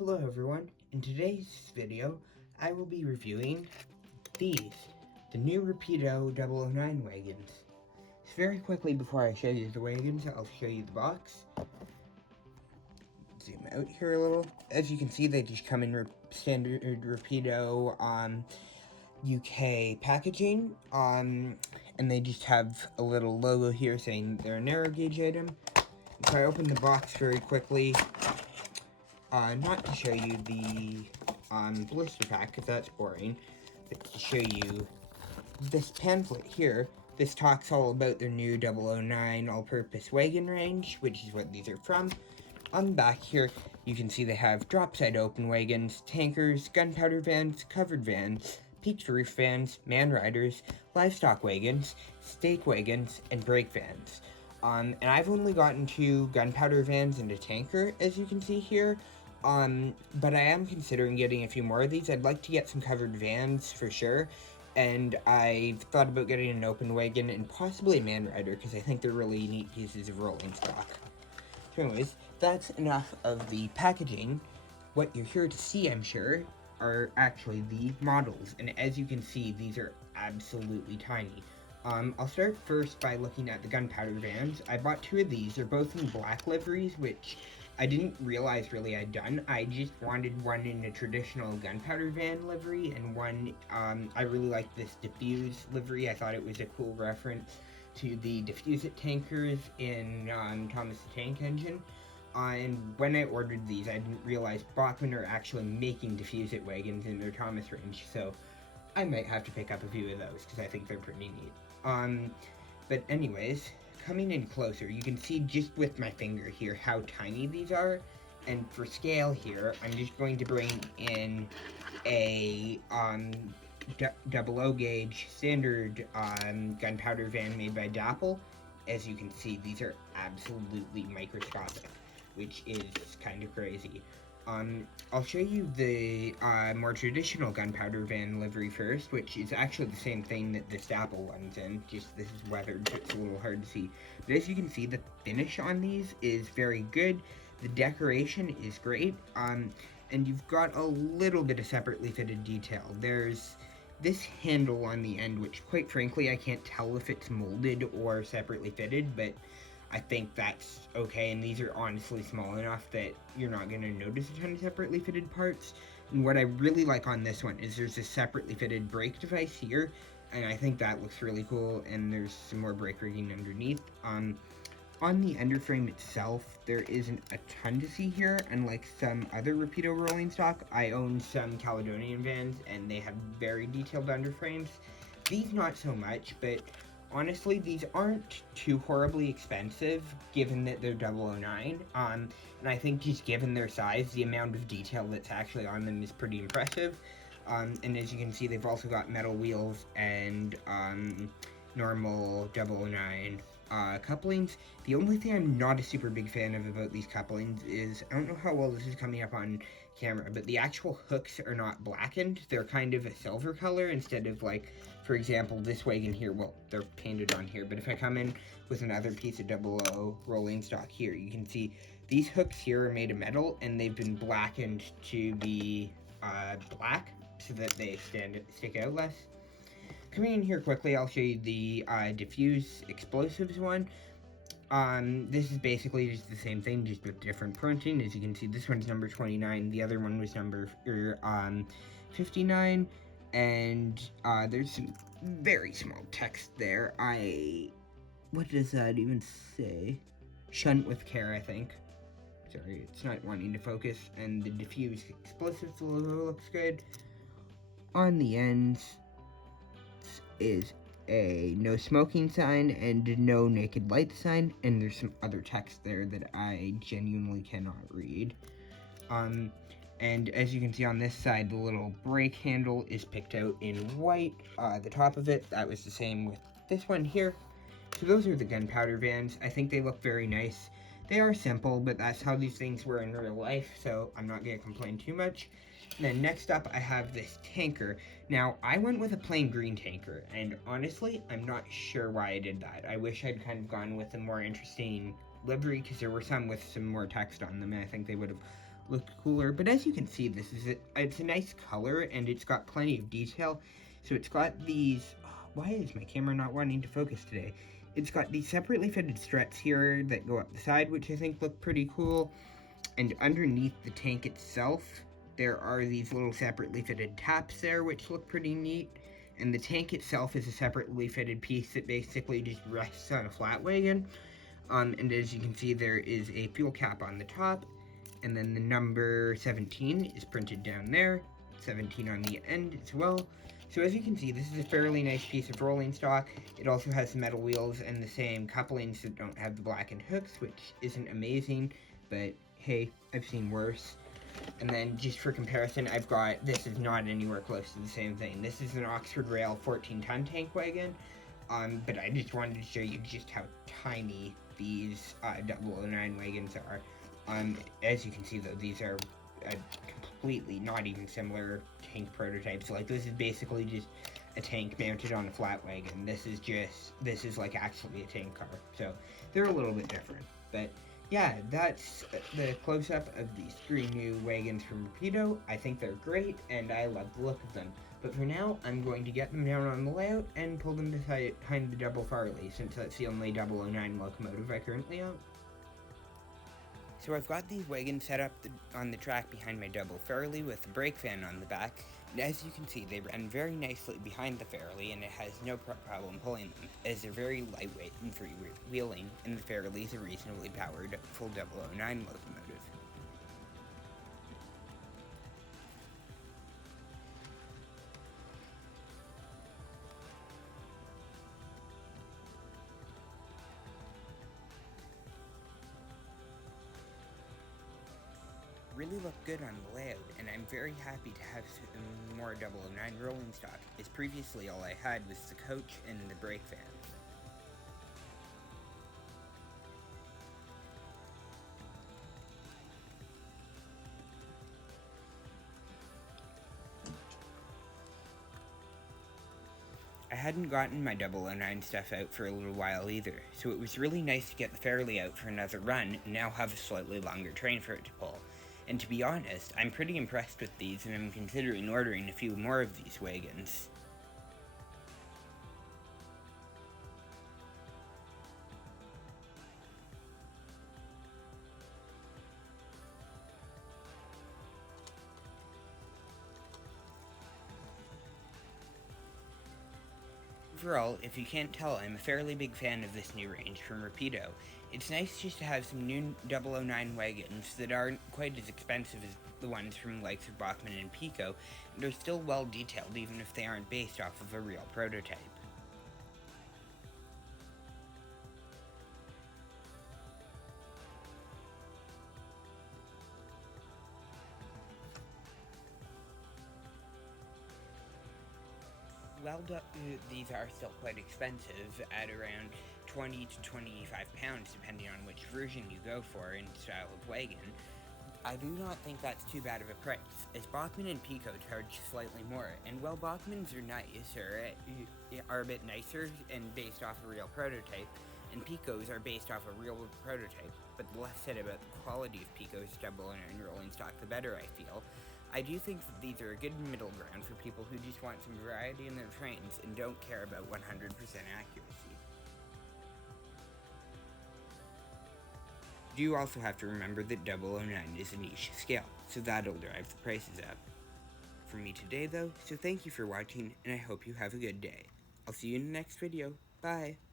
Hello everyone, in today's video I will be reviewing these, the new Rapido 009 wagons. So very quickly before I show you the wagons, I'll show you the box. Zoom out here a little. As you can see, they just come in standard Rapido UK packaging, and they just have a little logo here saying they're a narrow gauge item. If I open the box very quickly, not to show you the blister pack, because that's boring, but to show you this pamphlet here. This talks all about their new 009 all-purpose wagon range, which is what these are from. On the back here, you can see they have drop-side open wagons, tankers, gunpowder vans, covered vans, peaked roof vans, man riders, livestock wagons, stake wagons, and brake vans. And I've only gotten 2 gunpowder vans and a tanker, as you can see here. But I am considering getting a few more of these. I'd like to get some covered vans for sure. And I've thought about getting an open wagon and possibly a man rider, because I think they're really neat pieces of rolling stock. So anyways, that's enough of the packaging. What you're here to see, I'm sure, are actually the models. And as you can see, these are absolutely tiny. I'll start first by looking at the gunpowder vans. I bought 2 of these. They're both in black liveries, which I didn't realize really I'd done. I just wanted one in a traditional gunpowder van livery, and one, I really liked this diffuse livery. I thought it was a cool reference to the diffuse it tankers in Thomas the Tank Engine. And when I ordered these, I didn't realize Bachmann are actually making diffuse it wagons in their Thomas range, so I might have to pick up a few of those, because I think they're pretty neat. But anyways, coming in closer, you can see just with my finger here how tiny these are. And for scale here, I'm just going to bring in a 00 gauge standard gunpowder van made by Dapple. As you can see, these are absolutely microscopic, which is kind of crazy. I'll show you the more traditional gunpowder van livery first, which is actually the same thing that this Dapple one's in, just this is weathered, so it's a little hard to see. But as you can see, the finish on these is very good, the decoration is great, and you've got a little bit of separately fitted detail. There's this handle on the end, which quite frankly, I can't tell if it's molded or separately fitted, but I think that's okay, and these are honestly small enough that you're not going to notice a ton of separately fitted parts. And what I really like on this one is there's a separately fitted brake device here, and I think that looks really cool, and there's some more brake rigging underneath. On the underframe itself, there isn't a ton to see here. Unlike some other Rapido rolling stock, I own some Caledonian vans, and they have very detailed underframes. These not so much, but honestly, these aren't too horribly expensive, given that they're 009, and I think just given their size, the amount of detail that's actually on them is pretty impressive. And as you can see, they've also got metal wheels and normal 009 couplings. The only thing I'm not a super big fan of about these couplings is, I don't know how well this is coming up on camera, but the actual hooks are not blackened. They're kind of a silver color instead of, like, for example, this wagon here, well, they're painted on here, but if I come in with another piece of 00 rolling stock here, you can see these hooks here are made of metal, and they've been blackened to be black so that they stick out less. Coming in here quickly, I'll show you the diffuse explosives one. This is basically just the same thing, just with different printing. As you can see, this one's number 29, the other one was number 59, and there's some very small text there. What does that even say? Shunt with care, I think. Sorry, it's not wanting to focus. And the diffuse explosives logo looks good. On the ends is a no smoking sign and no naked light sign, and there's some other text there that I genuinely cannot read. And as you can see on this side, the little brake handle is picked out in white. The top of it, that was the same with this one here. So those are the gunpowder vans. I think they look very nice. They are simple, but that's how these things were in real life, so I'm not going to complain too much. And then next up, I have this tanker. Now, I went with a plain green tanker, and honestly, I'm not sure why I did that. I wish I'd kind of gone with a more interesting livery, because there were some with some more text on them, and I think they would have look cooler. But as you can see, it's a nice color, and it's got plenty of detail. So it's got these, why is my camera not wanting to focus today? It's got these separately fitted struts here that go up the side, which I think look pretty cool. And underneath the tank itself, there are these little separately fitted taps there, which look pretty neat. And the tank itself is a separately fitted piece that basically just rests on a flat wagon. And as you can see, there is a fuel cap on the top, and then the number 17 is printed down there, 17 on the end as well. So as you can see, this is a fairly nice piece of rolling stock. It also has the metal wheels and the same couplings that don't have the blackened hooks, which isn't amazing, but hey, I've seen worse. And then just for comparison, I've got, this is not anywhere close to the same thing. This is an Oxford Rail 14-ton tank wagon, but I just wanted to show you just how tiny these OO9 wagons are. As you can see though, these are completely not even similar tank prototypes. Like, this is basically just a tank mounted on a flat wagon. This is like actually a tank car. So they're a little bit different. But yeah, that's the close-up of these 3 new wagons from Rapido. I think they're great, and I love the look of them. But for now, I'm going to get them down on the layout and pull them behind the double Farley, since that's the only OO9 locomotive I currently own. So I've got these wagons set up on the track behind my double Farley with a brake fan on the back, and as you can see, they run very nicely behind the Farley, and it has no problem pulling them, as they're very lightweight and freewheeling, and the Farley is a reasonably powered full OO9 locomotive. Really look good on the layout, and I'm very happy to have some more OO9 rolling stock, as previously all I had was the coach and the brake fan. I hadn't gotten my OO9 stuff out for a little while either, so it was really nice to get the Farley out for another run and now have a slightly longer train for it to pull. And to be honest, I'm pretty impressed with these, and I'm considering ordering a few more of these wagons. Overall, if you can't tell, I'm a fairly big fan of this new range from Rapido. It's nice just to have some new OO9 wagons that aren't quite as expensive as the ones from the likes of Bachmann and Pico, and are still well detailed even if they aren't based off of a real prototype. Well, these are still quite expensive, at around 20 to 25 pounds depending on which version you go for in style of wagon. I do not think that's too bad of a price, as Bachmann and Pico charge slightly more, and while Bachmann's are nice, are a bit nicer and based off a real prototype, and Pico's are based off a real prototype, but the less said about the quality of Pico's OO9 rolling stock, the better, I feel. I do think that these are a good middle ground for people who just want some variety in their trains and don't care about 100% accuracy. You also have to remember that OO9 is a niche scale, so that'll drive the prices up. For me today though, so thank you for watching, and I hope you have a good day. I'll see you in the next video. Bye!